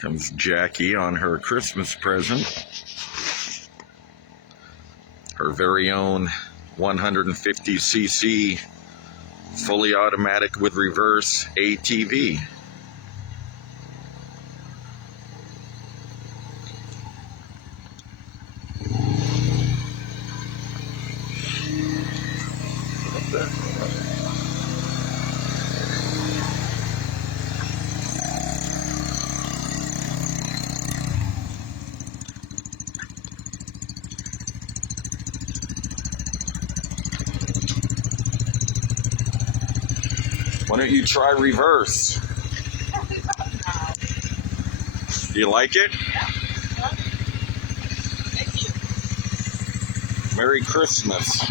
Comes Jackie on her Christmas present. Her very own 150cc fully automatic with reverse ATV. Why don't you try reverse? Do you like it? Yeah. Thank you. Merry Christmas.